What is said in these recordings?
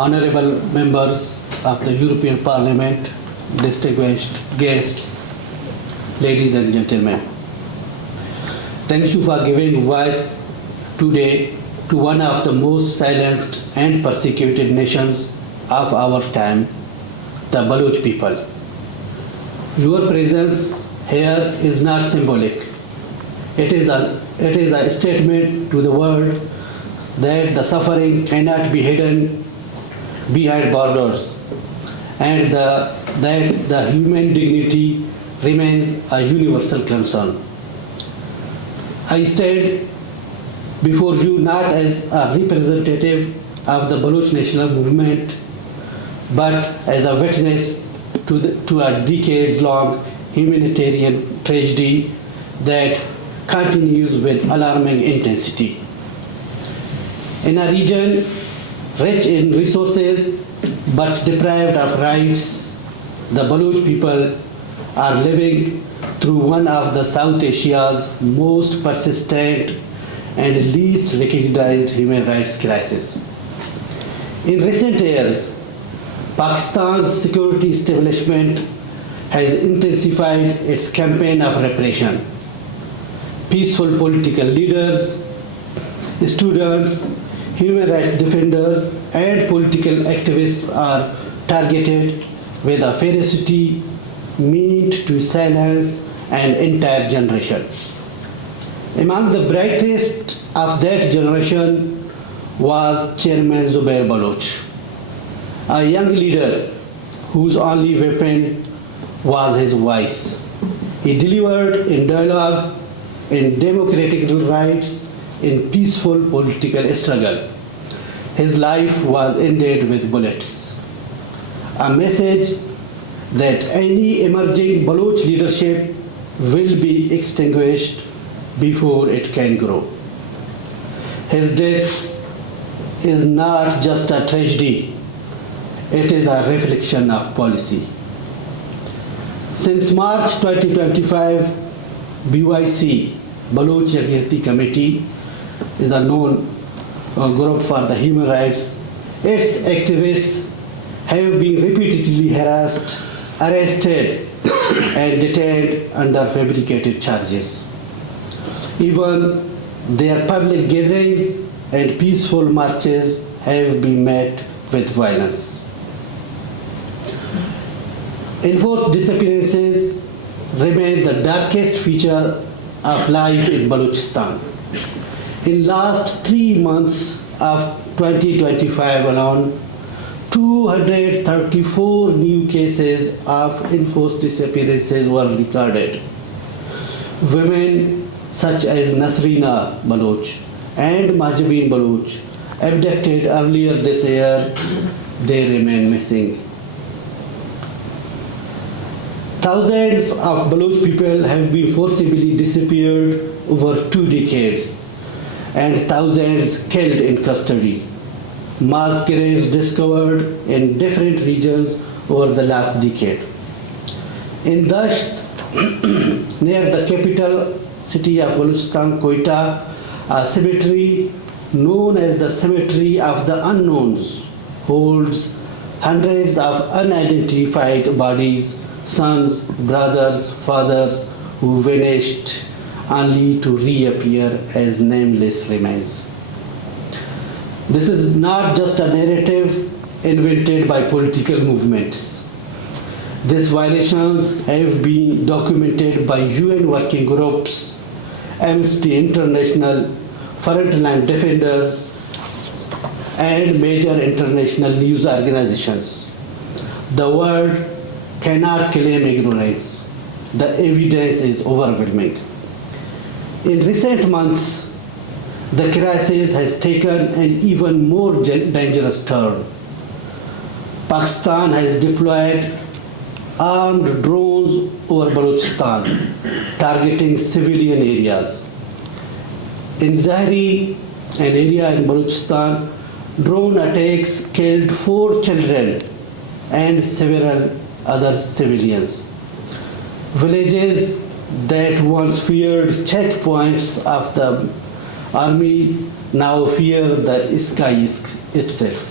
honorable members of the European Parliament, distinguished guests, ladies and gentlemen. Thank you for giving voice today to one of the most silenced and persecuted nations of our time, the Baloch people. Your presence here is not symbolic. It is a statement to the world that the suffering cannot be hidden behind borders and that the human dignity remains a universal concern. I stand before you not as a representative of the Baloch National Movement, but as a witness to a decades-long humanitarian tragedy that continues with alarming intensity. In a region rich in resources but deprived of rights, the Baloch people are living through one of the South Asia's most persistent and least recognized human rights crises. In recent years, Pakistan's security establishment has intensified its campaign of repression. Peaceful political leaders, students, human rights defenders, and political activists are targeted with a ferocity meant to silence an entire generation. Among the brightest of that generation was Chairman Zubair Baloch, a young leader whose only weapon was his voice. He delivered in dialogue, in democratic rights, in peaceful political struggle. His life was ended with bullets. A message that any emerging Baloch leadership will be extinguished before it can grow. His death is not just a tragedy, it is a reflection of policy. Since March 2025, BYC, Baloch Executive Committee, is a known group for the human rights. Its activists have been repeatedly harassed, arrested, and detained under fabricated charges. Even their public gatherings and peaceful marches have been met with violence. Enforced disappearances remain the darkest feature of life in Balochistan. In last 3 months of 2025 alone, 234 new cases of enforced disappearances were recorded. Women such as Nasrina Baluch and Mahjabeen Baluch, abducted earlier this year, they remain missing. Thousands of Baloch people have been forcibly disappeared over 2 decades, and thousands killed in custody. Mass graves discovered in different regions over the last decade. In Dasht, near the capital city of Balochistan, Quetta, a cemetery known as the Cemetery of the Unknowns holds hundreds of unidentified bodies, sons, brothers, fathers who vanished only to reappear as nameless remains. This is not just a narrative invented by political movements. These violations have been documented by UN working groups, Amnesty International, Frontline Defenders, and major international news organizations. The world cannot claim ignorance. The evidence is overwhelming. In recent months, the crisis has taken an even more dangerous turn. Pakistan has deployed armed drones over Balochistan, targeting civilian areas. In Zahri, an area in Balochistan, drone attacks killed 4 children and several other civilians. Villages that once feared checkpoints of the army now fear the sky itself.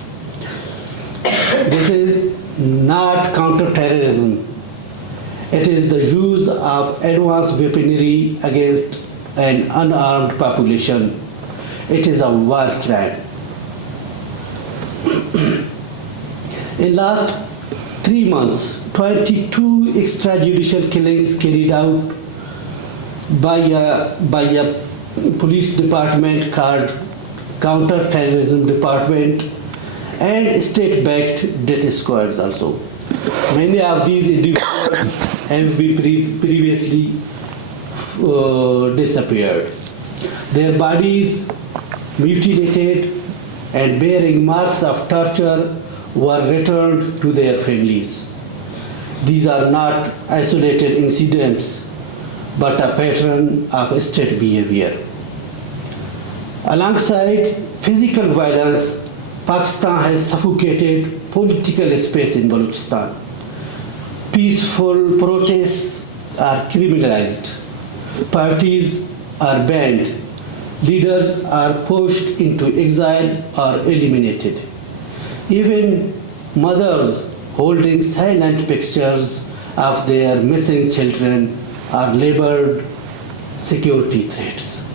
This is not counterterrorism. It is the use of advanced weaponry against an unarmed population. It is a war crime. In last 3 months, 22 extrajudicial killings carried out by a police department called counterterrorism department and state-backed death squads also. Many of these individuals have been previously disappeared. Their bodies mutilated and bearing marks of torture were returned to their families. These are not isolated incidents, but a pattern of state behavior. Alongside physical violence, Pakistan has suffocated political space in Balochistan. Peaceful protests are criminalized. Parties are banned. Leaders are pushed into exile or eliminated. Even mothers holding silent pictures of their missing children are labeled security threats.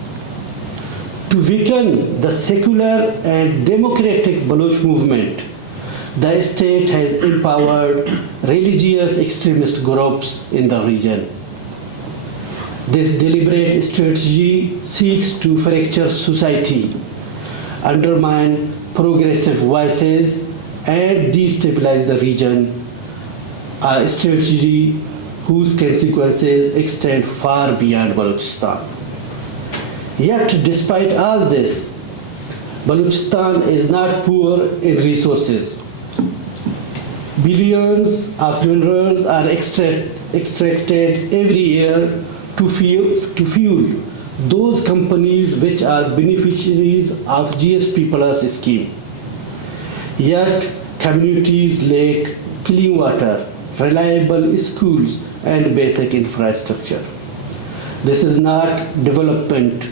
To weaken the secular and democratic Baloch movement, the state has empowered religious extremist groups in the region. This deliberate strategy seeks to fracture society, undermine progressive voices, and destabilize the region, a strategy whose consequences extend far beyond Balochistan. Yet, despite all this, Balochistan is not poor in resources. Billions of minerals are extracted every year to fuel those companies which are beneficiaries of GSP Plus scheme. Yet, communities lack clean water, reliable schools, and basic infrastructure. This is not development.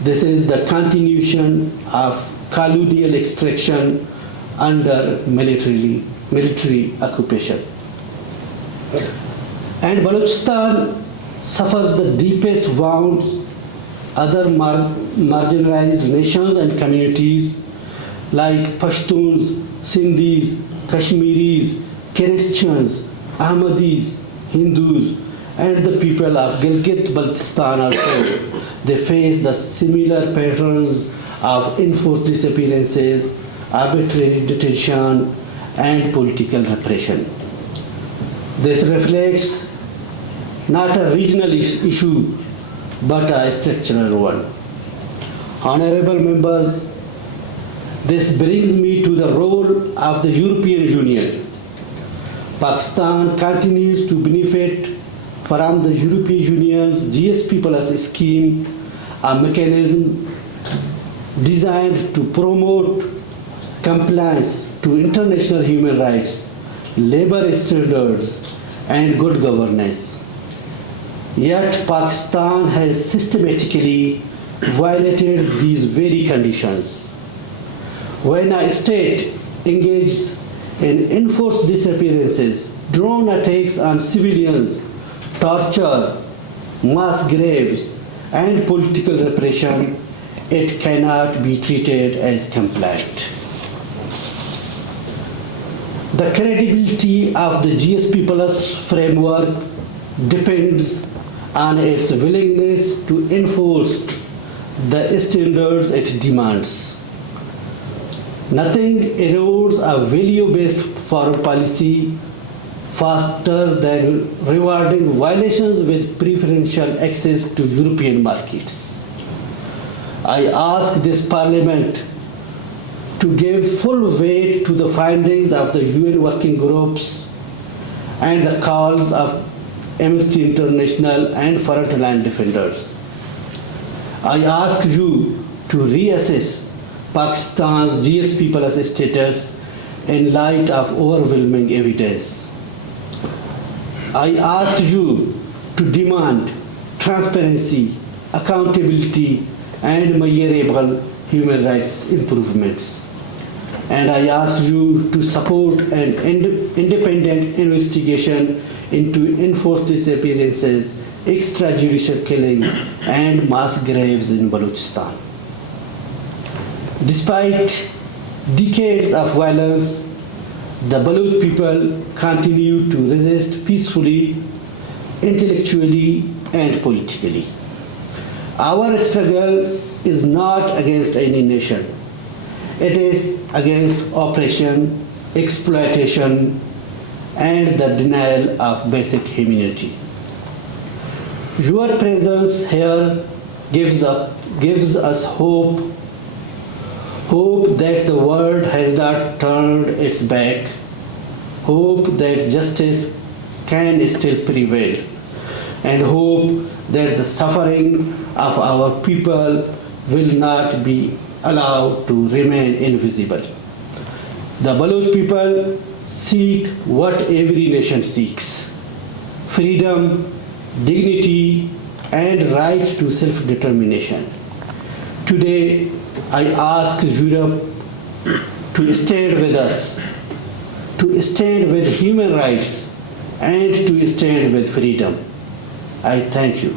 This is the continuation of colonial extraction under military occupation. And Balochistan suffers the deepest wounds other marginalized nations and communities like Pashtuns, Sindhis, Kashmiris, Christians, Ahmadis, Hindus, and the people of Gilgit-Baltistan also. They face the similar patterns of enforced disappearances, arbitrary detention, and political repression. This reflects not a regional issue, but a structural one. Honorable members, this brings me to the role of the European Union. Pakistan continues to benefit from the European Union's GSP Plus scheme, a mechanism designed to promote compliance to international human rights, labor standards, and good governance. Yet Pakistan has systematically violated these very conditions. When a state engages in enforced disappearances, drone attacks on civilians, torture, mass graves, and political repression, it cannot be treated as compliant. The credibility of the GSP Plus framework depends on its willingness to enforce the standards it demands. Nothing erodes a value-based foreign policy faster than rewarding violations with preferential access to European markets. I ask this Parliament to give full weight to the findings of the UN working groups and the calls of Amnesty International and frontline defenders. I ask you to reassess Pakistan's GSP Plus status in light of overwhelming evidence. I ask you to demand transparency, accountability, and measurable human rights improvements. and I ask you to support an independent investigation into enforced disappearances, extrajudicial killings, and mass graves in Balochistan. Despite decades of violence, the Baloch people continue to resist peacefully, intellectually, and politically. Our struggle is not against any nation. It is against oppression, exploitation, and the denial of basic humanity. Your presence here gives us hope that the world has not turned its back, hope that justice can still prevail, and hope that the suffering of our people will not be allowed to remain invisible. The Baloch people seek what every nation seeks: freedom, dignity, and right to self-determination. Today, I ask Europe to stand with us, to stand with human rights, and to stand with freedom. I thank you.